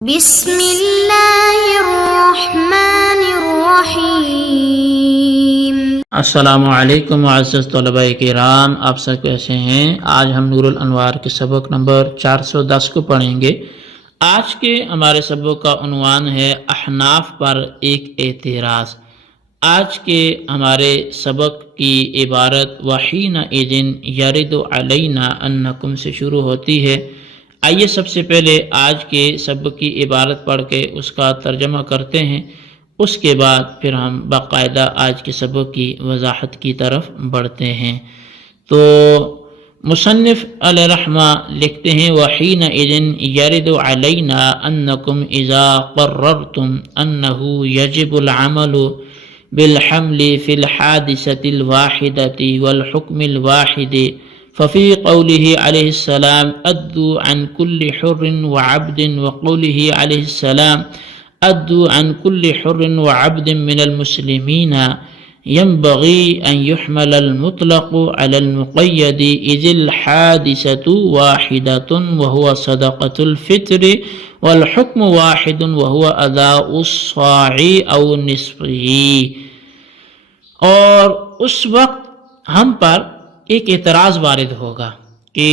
بسم اللہ الرحمن الرحیم۔ السلام علیکم معزز طلباء کرام، آپ سب کیسے ہیں؟ آج ہم نور الانوار کے سبق نمبر 410 کو پڑھیں گے۔ آج کے ہمارے سبق کا عنوان ہے احناف پر ایک اعتراض۔ آج کے ہمارے سبق کی عبارت وحینئذ یرد علینا انکم سے شروع ہوتی ہے۔ آئیے سب سے پہلے آج کے سبق کی عبارت پڑھ کے اس کا ترجمہ کرتے ہیں، اس کے بعد پھر ہم باقاعدہ آج کے سبق کی وضاحت کی طرف بڑھتے ہیں۔ تو مصنف علیہ رحمہ لکھتے ہیں وحینئذ یرد علینا انکم اذا قررتم انہ یجب العمل بالحمل فی الحادثة الواحدة والحکم الواحد ففي قوله عليه السلام أدوا عن كل حر وعبد وقوله عليه السلام أدوا عن كل حر وعبد من المسلمين ينبغي أن يحمل المطلق على المقيد إذ الحادثة واحدة وهو صدقة الفطر والحكم واحد وهو أداء الصاع أو نصفه۔ اور اس وقت ہم پر ایک اعتراض وارد ہوگا کہ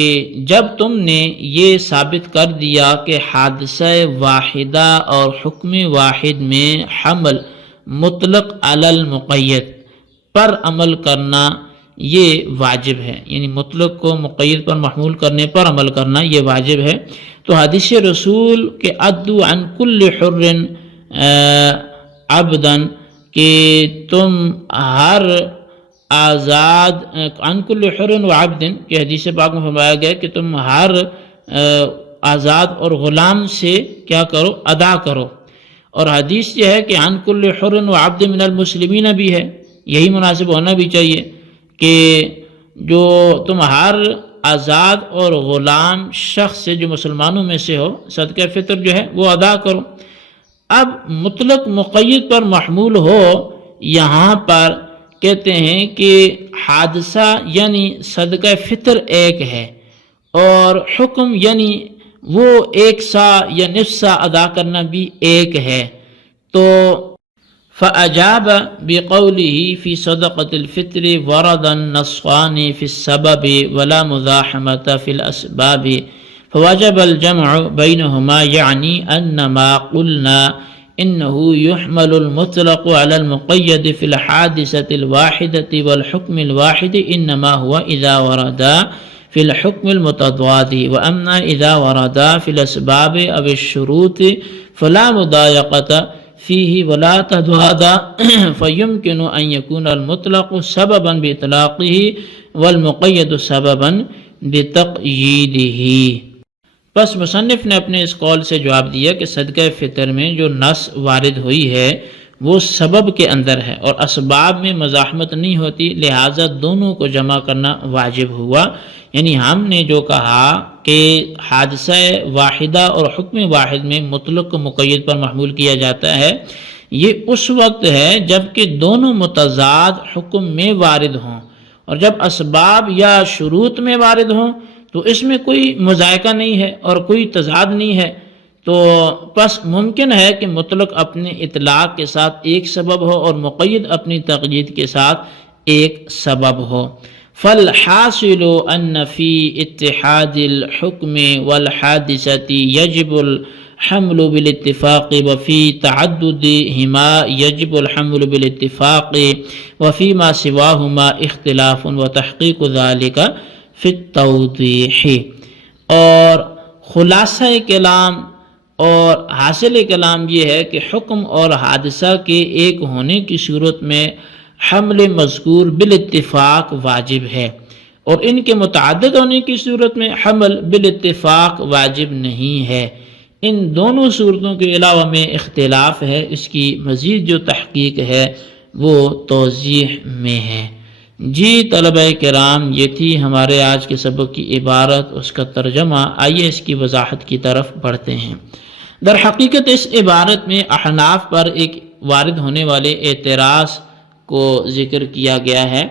جب تم نے یہ ثابت کر دیا کہ حادثہ واحدہ اور حکم واحد میں حمل مطلق علی المقید پر عمل کرنا یہ واجب ہے، یعنی مطلق کو مقید پر محمول کرنے پر عمل کرنا یہ واجب ہے، تو حدیث رسول کہ ادو عن کل حر عبدن کہ تم ہر آزاد عن کل حر و عبد کہ حدیث پاک میں فرمایا گیا کہ تم ہر آزاد اور غلام سے کیا کرو؟ ادا کرو۔ اور حدیث یہ ہے کہ عن کل حر و عبد من المسلمین بھی ہے، یہی مناسب ہونا بھی چاہیے کہ جو تم ہر آزاد اور غلام شخص سے جو مسلمانوں میں سے ہو صدقہ فطر جو ہے وہ ادا کرو۔ اب مطلق مقید پر محمول ہو، یہاں پر کہتے ہیں کہ حادثہ یعنی صدقہ فطر ایک ہے اور حکم یعنی وہ ایک سا یا نصف سا ادا کرنا بھی ایک ہے، تو فأجاب بقوله في صدقة الفطر ورد النصان في السبب ولا مزاحمة في الأسباب فوجب الجمع بينهما، يعني أن ما قلنا إنه يحمل المطلق على المقيد في الحادثة الواحدة والحكم الواحد إنما هو إذا وردا في الحكم المتضاد، وأما إذا وردا في الأسباب أو الشروط فلا مضايقة فيه ولا تضاد فيمكن أن يكون المطلق سببا بإطلاقه والمقيد سببا بتقييده۔ بس مصنف نے اپنے اس قول سے جواب دیا کہ صدقہ فطر میں جو نص وارد ہوئی ہے وہ سبب کے اندر ہے اور اسباب میں مزاحمت نہیں ہوتی، لہٰذا دونوں کو جمع کرنا واجب ہوا۔ یعنی ہم نے جو کہا کہ حادثہ واحدہ اور حکم واحد میں مطلق کو مقید پر محمول کیا جاتا ہے، یہ اس وقت ہے جب کہ دونوں متضاد حکم میں وارد ہوں، اور جب اسباب یا شروط میں وارد ہوں تو اس میں کوئی مذائقہ نہیں ہے اور کوئی تضاد نہیں ہے، تو پس ممکن ہے کہ مطلق اپنے اطلاق کے ساتھ ایک سبب ہو اور مقید اپنی تقیید کے ساتھ ایک سبب ہو۔ فالحاصل ان فی اتحاد الحکم والحادثة یجب الحمل بالاتفاق وفی تعددهما یجب الحمل بالاتفاق وفیما سواهما اختلاف وتحقیق ذلك فی التوضیح۔ اور خلاصہ کلام اور حاصل کلام یہ ہے کہ حکم اور حادثہ کے ایک ہونے کی صورت میں حمل مذکور بالاتفاق واجب ہے، اور ان کے متعدد ہونے کی صورت میں حمل بالاتفاق واجب نہیں ہے۔ ان دونوں صورتوں کے علاوہ میں اختلاف ہے، اس کی مزید جو تحقیق ہے وہ توضیح میں ہے۔ جی طلبہ کرام، یہ تھی ہمارے آج کے سبق کی عبارت، اس کا ترجمہ۔ آئیے اس کی وضاحت کی طرف بڑھتے ہیں۔ در حقیقت اس عبارت میں احناف پر ایک وارد ہونے والے اعتراض کو ذکر کیا گیا ہے،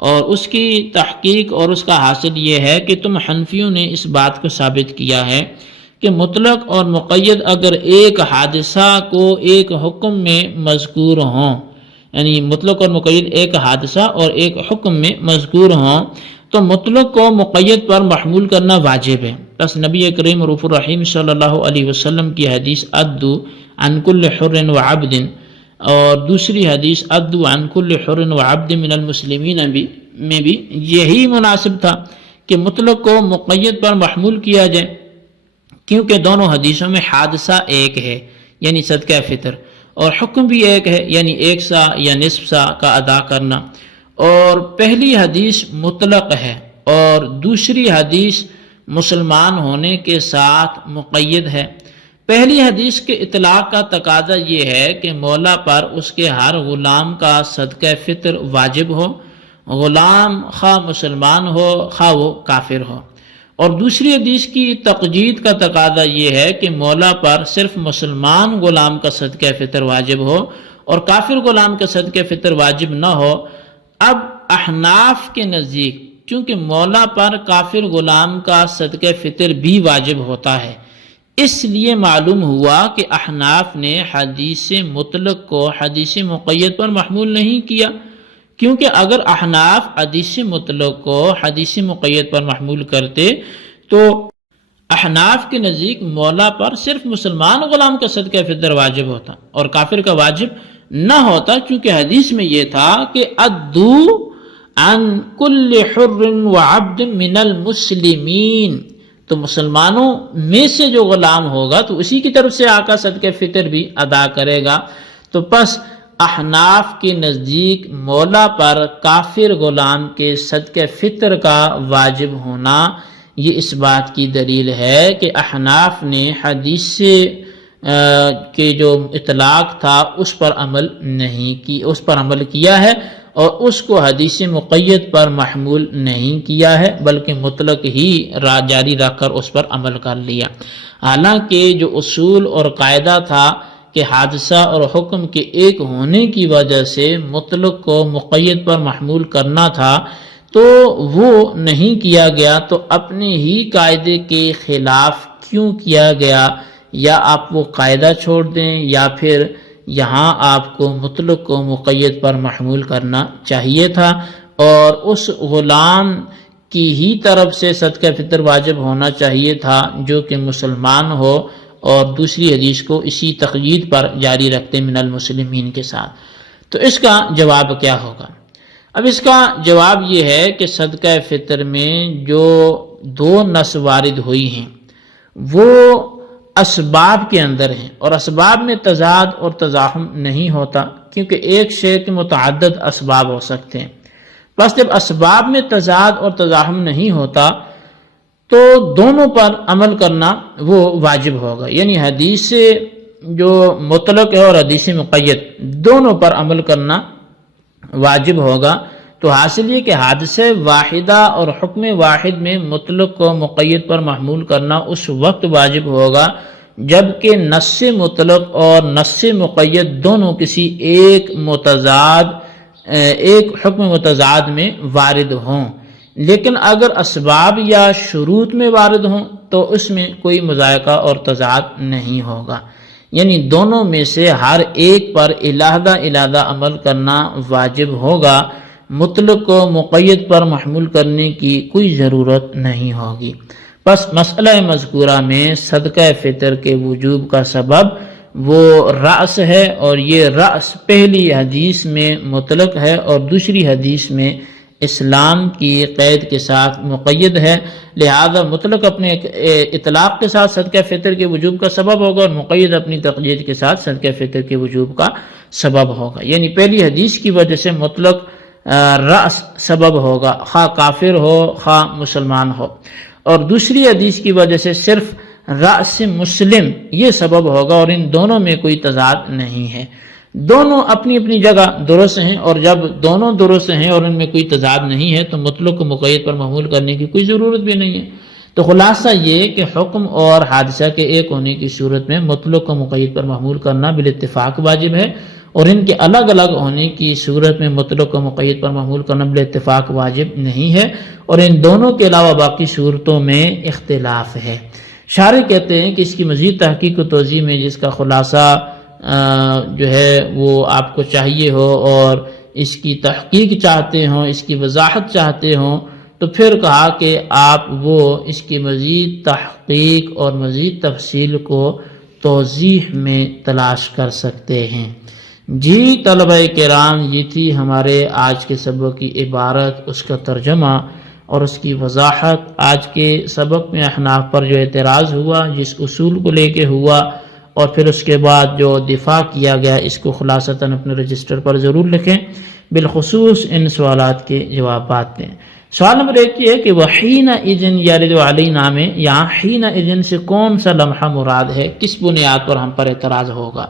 اور اس کی تحقیق اور اس کا حاصل یہ ہے کہ تم حنفیوں نے اس بات کو ثابت کیا ہے کہ مطلق اور مقید اگر ایک حادثہ کو ایک حکم میں مذکور ہوں، یعنی مطلق اور مقید ایک حادثہ اور ایک حکم میں مذکور ہوں، تو مطلق کو مقید پر محمول کرنا واجب ہے۔ بس نبی کریم رؤوف الرحیم صلی اللہ علیہ وسلم کی حدیث ادو عن کل حر و عبد، اور دوسری حدیث ادو عن کل حر و عبد من المسلمین میں بھی یہی مناسب تھا کہ مطلق کو مقید پر محمول کیا جائے، کیونکہ دونوں حدیثوں میں حادثہ ایک ہے یعنی صدقہ فطر، اور حکم بھی ایک ہے یعنی ایک سا یا نصف سا کا ادا کرنا، اور پہلی حدیث مطلق ہے اور دوسری حدیث مسلمان ہونے کے ساتھ مقید ہے۔ پہلی حدیث کے اطلاق کا تقاضا یہ ہے کہ مولا پر اس کے ہر غلام کا صدقہ فطر واجب ہو، غلام خواہ مسلمان ہو خواہ وہ کافر ہو، اور دوسری حدیث کی تقجید کا تقاضا یہ ہے کہ مولا پر صرف مسلمان غلام کا صدقہ فطر واجب ہو اور کافر غلام کا صدقہ فطر واجب نہ ہو۔ اب احناف کے نزدیک چونکہ مولا پر کافر غلام کا صدقہ فطر بھی واجب ہوتا ہے، اس لیے معلوم ہوا کہ احناف نے حدیث مطلق کو حدیث مقید پر محمول نہیں کیا، کیونکہ اگر احناف حدیث مطلق کو حدیث مقید پر محمول کرتے تو احناف کے نزدیک مولا پر صرف مسلمان غلام کا صدقہ فطر واجب ہوتا اور کافر کا واجب نہ ہوتا، چونکہ حدیث میں یہ تھا کہ ادو عن کل حر و عبد من المسلمین، تو مسلمانوں میں سے جو غلام ہوگا تو اسی کی طرف سے آقا صدقہ فطر بھی ادا کرے گا۔ تو پس احناف کے نزدیک مولا پر کافر غلام کے صدقہ فطر کا واجب ہونا یہ اس بات کی دلیل ہے کہ احناف نے حدیث کے جو اطلاق تھا اس پر عمل نہیں کی، اس پر عمل کیا ہے اور اس کو حدیث مقید پر محمول نہیں کیا ہے، بلکہ مطلق ہی جاری رکھ کر اس پر عمل کر لیا۔ حالانکہ جو اصول اور قاعدہ تھا کہ حادثہ اور حکم کے ایک ہونے کی وجہ سے مطلق کو مقید پر محمول کرنا تھا، تو وہ نہیں کیا گیا، تو اپنے ہی قاعدے کے خلاف کیوں کیا گیا؟ یا آپ وہ قاعدہ چھوڑ دیں یا پھر یہاں آپ کو مطلق کو مقید پر محمول کرنا چاہیے تھا، اور اس غلام کی ہی طرف سے صدقہ فطر واجب ہونا چاہیے تھا جو کہ مسلمان ہو، اور دوسری حدیث کو اسی تقیید پر جاری رکھتے من المسلمین کے ساتھ۔ تو اس کا جواب کیا ہوگا؟ اب اس کا جواب یہ ہے کہ صدقہ فطر میں جو دو نص وارد ہوئی ہیں وہ اسباب کے اندر ہیں، اور اسباب میں تضاد اور تزاحم نہیں ہوتا، کیونکہ ایک شے کے متعدد اسباب ہو سکتے ہیں۔ بس جب اسباب میں تضاد اور تزاحم نہیں ہوتا تو دونوں پر عمل کرنا وہ واجب ہوگا، یعنی حدیث جو مطلق ہے اور حدیث مقید دونوں پر عمل کرنا واجب ہوگا۔ تو حاصل یہ کہ حادثہ واحدہ اور حکم واحد میں مطلق کو مقید پر محمول کرنا اس وقت واجب ہوگا جبکہ نص مطلق اور نص مقید دونوں کسی ایک حکم متضاد میں وارد ہوں، لیکن اگر اسباب یا شروط میں وارد ہوں تو اس میں کوئی مذائقہ اور تضاد نہیں ہوگا، یعنی دونوں میں سے ہر ایک پر علیحدہ علیحدہ عمل کرنا واجب ہوگا، مطلق کو مقید پر محمول کرنے کی کوئی ضرورت نہیں ہوگی۔ بس مسئلہ مذکورہ میں صدقہ فطر کے وجوب کا سبب وہ رأس ہے، اور یہ رأس پہلی حدیث میں مطلق ہے اور دوسری حدیث میں اسلام کی قید کے ساتھ مقید ہے، لہذا مطلق اپنے اطلاق کے ساتھ صدقہ فطر کے وجوب کا سبب ہوگا اور مقید اپنی تقیید کے ساتھ صدقہ فطر کے وجوب کا سبب ہوگا، یعنی پہلی حدیث کی وجہ سے مطلق رأس سبب ہوگا، خواہ کافر ہو خواہ مسلمان ہو، اور دوسری حدیث کی وجہ سے صرف رأس مسلم یہ سبب ہوگا، اور ان دونوں میں کوئی تضاد نہیں ہے، دونوں اپنی اپنی جگہ درست ہیں، اور جب دونوں درست ہیں اور ان میں کوئی تضاد نہیں ہے تو مطلق کو مقید پر محمول کرنے کی کوئی ضرورت بھی نہیں ہے۔ تو خلاصہ یہ کہ حکم اور حادثہ کے ایک ہونے کی صورت میں مطلق کو مقید پر محمول کرنا بالاتفاق واجب ہے، اور ان کے الگ الگ ہونے کی صورت میں مطلق کو مقید پر محمول کرنا بالاتفاق واجب نہیں ہے، اور ان دونوں کے علاوہ باقی صورتوں میں اختلاف ہے۔ شارح کہتے ہیں کہ اس کی مزید تحقیق و توضیح میں جس کا خلاصہ جو ہے وہ آپ کو چاہیے ہو اور اس کی تحقیق چاہتے ہوں، اس کی وضاحت چاہتے ہوں، تو پھر کہا کہ آپ وہ اس کی مزید تحقیق اور مزید تفصیل کو توضیح میں تلاش کر سکتے ہیں۔ جی طلبہ کرام، یہ تھی ہمارے آج کے سبق کی عبارت، اس کا ترجمہ اور اس کی وضاحت۔ آج کے سبق میں احناف پر جو اعتراض ہوا، جس اصول کو لے کے ہوا، اور پھر اس کے بعد جو دفاع کیا گیا، اس کو خلاصتاً اپنے رجسٹر پر ضرور لکھیں، بالخصوص ان سوالات کے جوابات دیں۔ سوال نمبر 1 یہ ہے کہ وحین اذن یارد علینا میں یہاں حین اذن سے کون سا لمحہ مراد ہے، کس بنیاد پر ہم پر اعتراض ہوگا؟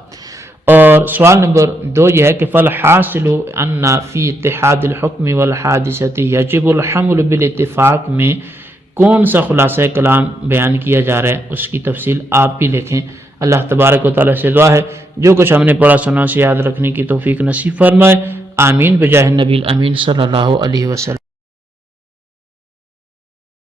اور سوال نمبر 2 یہ ہے کہ فالحاصل ان فی اتحاد الحکم والحادثۃ یجب الحمل بالاتفاق میں کون سا خلاصہ کلام بیان کیا جا رہا ہے، اس کی تفصیل آپ بھی لکھیں۔ اللہ تبارک و تعالیٰ سے دعا ہے جو کچھ ہم نے پڑھا سنا اسے یاد رکھنے کی توفیق نصیب فرمائے، آمین بجاہ النبی الامین صلی اللہ علیہ وسلم۔